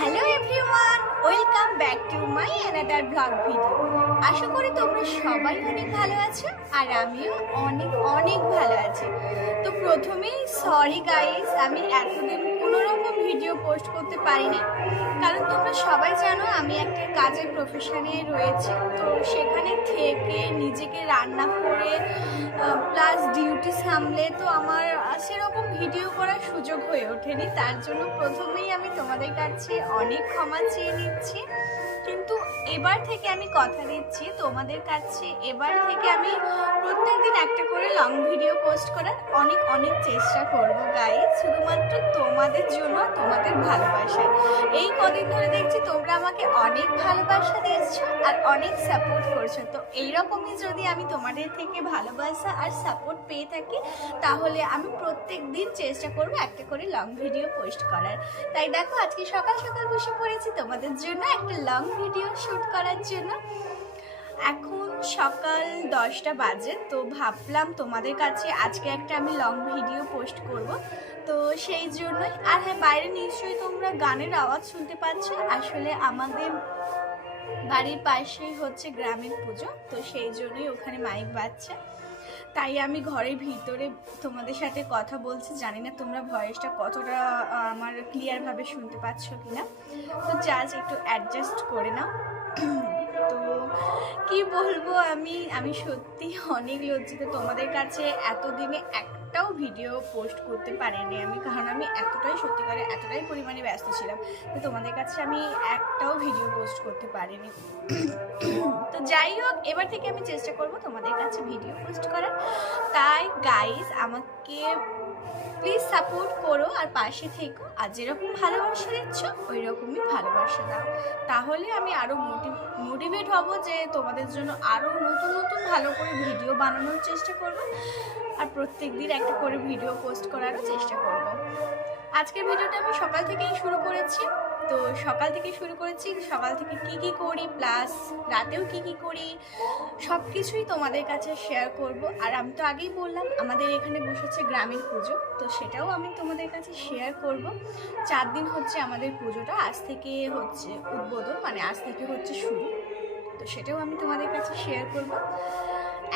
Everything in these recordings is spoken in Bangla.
Hello everyone welcome back to my another blog video আশা করি তোমরা সবাই অনেক ভালো আছো আর আমিও অনেক অনেক ভালো আছি। তো প্রথমেই সরি গাইস আমি এতদিন কোনো রকম ভিডিও পোস্ট করতে পারিনি। কারণ তোমরা সবাই জানো, আমি একটা কাজের প্রফেশনে রয়েছি। তো সেখানে থেকে নিজেকে রান্না করে প্লাস ডিউটি সামলে তো আমার সেরকম ভিডিও করার সুযোগ হয়ে ওঠেনি। তার জন্য প্রথমেই আমি তোমাদের কাছে অনেক ক্ষমা চেয়ে নিচ্ছি। দিচ্ছি। এবার থেকে আমি কথা দিচ্ছি তোমাদের কাছে। এবার থেকে আমি প্রত্যেক দিন একটা করে লং ভিডিও পোস্ট করার অনেক অনেক চেষ্টা করব গাই শুধুমাত্র তোমাদের জন্য, তোমাদের ভালোবাসায়। এই কদিন ধরে দেখছি তোমরা আমাকে অনেক ভালোবাসা দিয়েছ আর অনেক সাপোর্ট করছ। তো এইরকমই যদি আমি তোমাদের থেকে ভালোবাসা আর সাপোর্ট পেয়ে থাকি, তাহলে আমি প্রত্যেক দিন চেষ্টা করব একটা করে লং ভিডিও পোস্ট করার। তাই দেখো, আজকে সকাল সকাল বসে পড়েছি। তোমাদের জন্য একটা লং ভিডিও শ্যুট করার জন্য। এখন সকাল দশটা বাজে, তো ভাবলাম তোমাদের কাছে আজকে একটা আমি লং ভিডিও পোস্ট করব। তো সেই জন্যই, আর হ্যাঁ বাইরে নিশ্চয়ই তোমরা গানের আওয়াজ শুনতে পাচ্ছ। আসলে আমাদের বাড়ির পাশেই হচ্ছে গ্রামের পুজো, তো সেই জন্যই ওখানে মাইক বাজছে। তাই আমি ঘরের ভিতরে তোমাদের সাথে কথা বলছি, জানি না তোমরা ভয়েসটা কতটা আমার ক্লিয়ারভাবে শুনতে পাচ্ছ কিনা। তো জাস্ট একটু অ্যাডজাস্ট করে নাও। কি বলব, আমি আমি সত্যি অনেক লজ্জিত। তোমাদের কাছে এতদিনে একটাও ভিডিও পোস্ট করতে পারিনি আমি, কারণ আমি এতটাই সত্যিকারে এতটাই পরিমাণে ব্যস্ত ছিলাম তো তোমাদের কাছে আমি একটাও ভিডিও পোস্ট করতে পারিনি। তো যাই হোক, এবার থেকে আমি চেষ্টা করব তোমাদের কাছে ভিডিও পোস্ট করার। তাই গাইস আমাকে প্লিজ সাপোর্ট করো আর পাশে থেকো। আর যেরকম ভালোবাসা দিচ্ছ ওই রকমই ভালোবাসা দাও। তাহলে আমি আরও মোটিভেট হব যে তোমাদের জন্য আরও নতুন নতুন ভালো করে ভিডিও বানানোর চেষ্টা করব। আর প্রত্যেক দিন একটা করে ভিডিও পোস্ট করারও চেষ্টা করব। আজকের ভিডিওটা আমি সকাল থেকেই শুরু করেছি। তো সকাল থেকে শুরু করেছি, সকাল থেকে কি কি করি প্লাস রাতেও কি কি করি সব কিছুই তোমাদের কাছে শেয়ার করব। আর আমি তো আগেই বললাম, আমাদের এখানে বসেছে গ্রামের পুজো, তো সেটাও আমি তোমাদের কাছে শেয়ার করব। চার দিন হচ্ছে আমাদের পুজোটা, আজ থেকে হচ্ছে উদ্বোধন মানে আজ থেকে হচ্ছে শুরু। তো সেটাও আমি তোমাদের কাছে শেয়ার করব।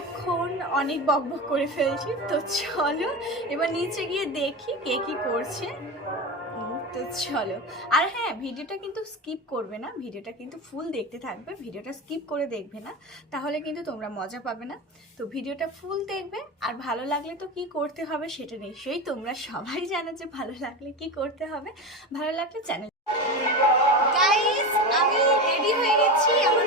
এখন অনেক বকবক করে ফেলছি, তো চলো এবার নিচে গিয়ে দেখি কে কি করছে। তো চলো। আর হ্যাঁ ভিডিওটা কিন্তু স্কিপ করবে না। ভিডিওটা কিন্তু ফুল দেখতে থাকবে। ভিডিওটা স্কিপ করে দেখবে না। তাহলে কিন্তু তোমরা মজা পাবে না। তো ভিডিওটা ফুল দেখবে। আর ভালো লাগলে তো কি করতে হবে সেটা নিশ্চয়ই তোমরা সবাই জানো যে ভালো লাগলে কি করতে হবে। ভালো লাগলে চ্যানেল আমি রেডি হয়ে গেছি আমার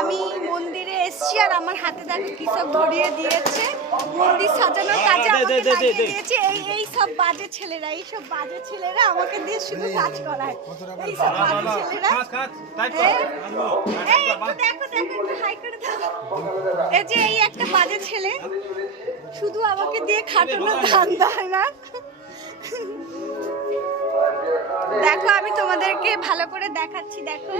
আমি মন্দিরে এসেছি আর আমার হাতে দেখো কি সব ধরিয়ে দিয়েছে। মন্দির সাজানোর কাজে আমাকে লাগিয়ে দিয়েছে। এই এই সব বাজে ছেলেরা এই সব বাজে ছেলেরা আমাকে দিয়ে শুধু কাজ করায়। এই সব বাজে ছেলেরা। হ্যাঁ? এই একটু দেখো দেখো একটু হাই করে দাও। এই যে এই একটা বাজে ছেলে। শুধু আমাকে দিয়ে খাটানোর ধান দেয় না। দেখো আমি তোমাদেরকে ভালো করে দেখাচ্ছি দেখো।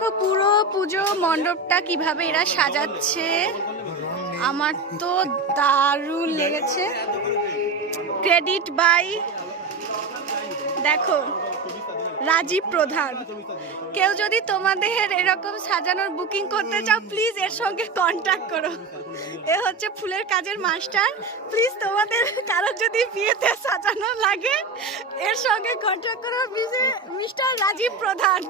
দেখো পুরো পুজো মণ্ডপটা কীভাবে এরা সাজাচ্ছে। আমার তো দারুণ লেগেছে। ক্রেডিট বাই দেখো, রাজীব প্রধান। কেউ যদি তোমাদের এরকম সাজানোর বুকিং করতে চাও প্লিজ এর সঙ্গে কন্ট্যাক্ট করো। এ হচ্ছে ফুলের কাজের মাস্টার প্লিজ তোমাদের কারও যদি বিয়েতে সাজানো লাগে, এর সঙ্গে কন্ট্যাক্ট করো। মিস্টার রাজীব প্রধান।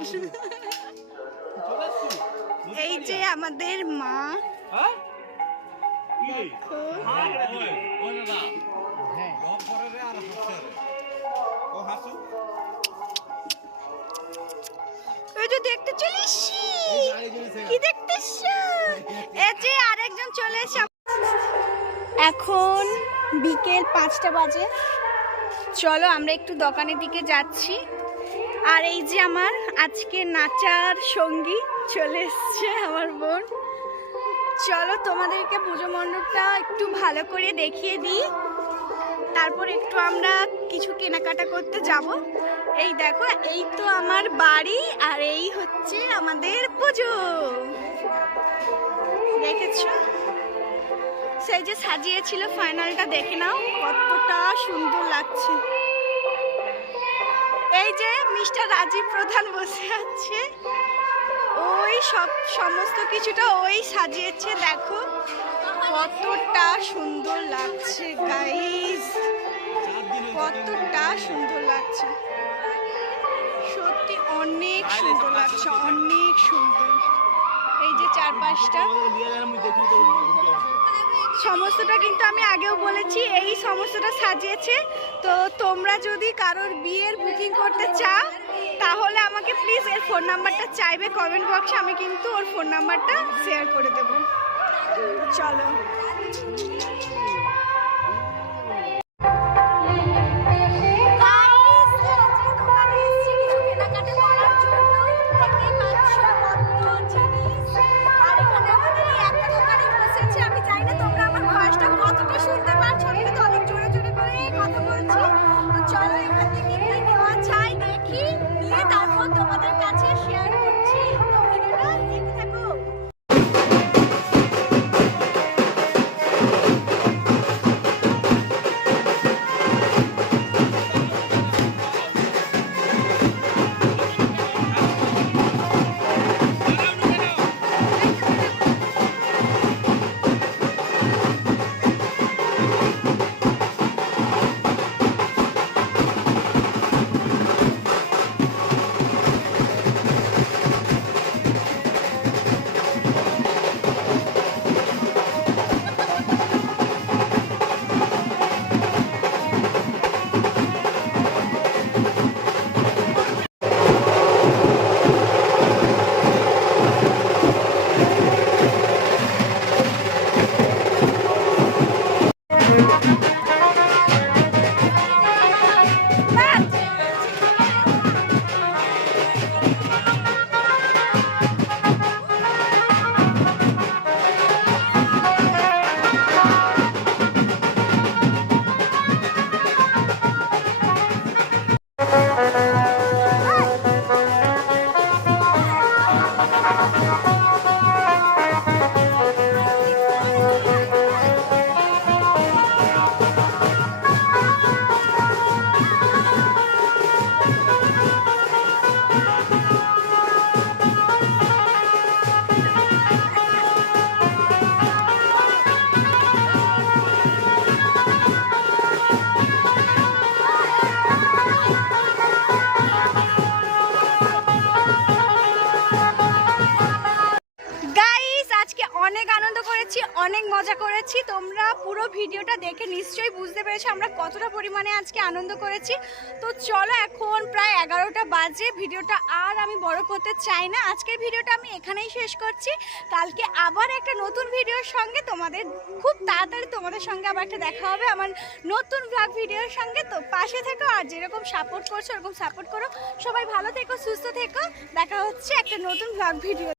এই যে আমাদের মা। হ্যাঁ। চলে এখন বিকেল পাঁচটা বাজে। চলো আমরা একটু দোকানের দিকে যাচ্ছি। আর এই যে আমার আজকে নাচার সঙ্গী চলে এসছে আমার বোন। চলো তোমাদেরকে পুজো মণ্ডপটা একটু ভালো করে দেখিয়ে দিই। তারপর একটু আমরা কিছু কেনাকাটা করতে যাব। এই দেখো, এই তো আমার বাড়ি আর এই হচ্ছে আমাদের পুজো। দেখেছ? সেই যে সাজিয়েছিল ফাইনালটা দেখে নাও, কতটা সুন্দর লাগছে। মিস্টার রাজীব প্রধান বসে আছে। ওই সব সমস্ত কিছুটা ওই সাজিয়েছে, দেখো। কতটা সুন্দর লাগছে গাইস কতটা সুন্দর লাগছে। সত্যি অনেক সুন্দর লাগছে, অনেক সুন্দর। এই যে চারপাশটা। সমস্তটা কিন্তু আমি আগেও বলেছি, এই সমস্তটা সাজিয়েছে। তো তোমরা যদি কারোর বিয়ের বুকিং করতে চাও, তাহলে আমাকে প্লিজ এর ফোন নাম্বারটা চাইবে কমেন্ট বক্সে আমি কিন্তু ওর ফোন নাম্বারটা শেয়ার করে দেবো। চলো। মজা করেছি। তোমরা পুরো ভিডিওটা দেখে নিশ্চয়ই বুঝতে পেরেছ আমরা কতটা পরিমাণে আজকে আনন্দ করেছি। তো চলো এখন প্রায় এগারোটা বাজে। ভিডিওটা আর আমি বড় করতে চাই না। আজকের ভিডিওটা আমি এখানেই শেষ করছি। কালকে আবার একটা নতুন ভিডিওর সঙ্গে তোমাদের, খুব তাড়াতাড়ি তোমাদের সঙ্গে আবার একটা দেখা হবে আমার নতুন ব্লগ ভিডিওর সঙ্গে। তো পাশে থেকো আর যেরকম সাপোর্ট করছ, ওরকম সাপোর্ট করো। সবাই ভালো থেকো, সুস্থ থেকো। দেখা হচ্ছে একটা নতুন ব্লগ ভিডিও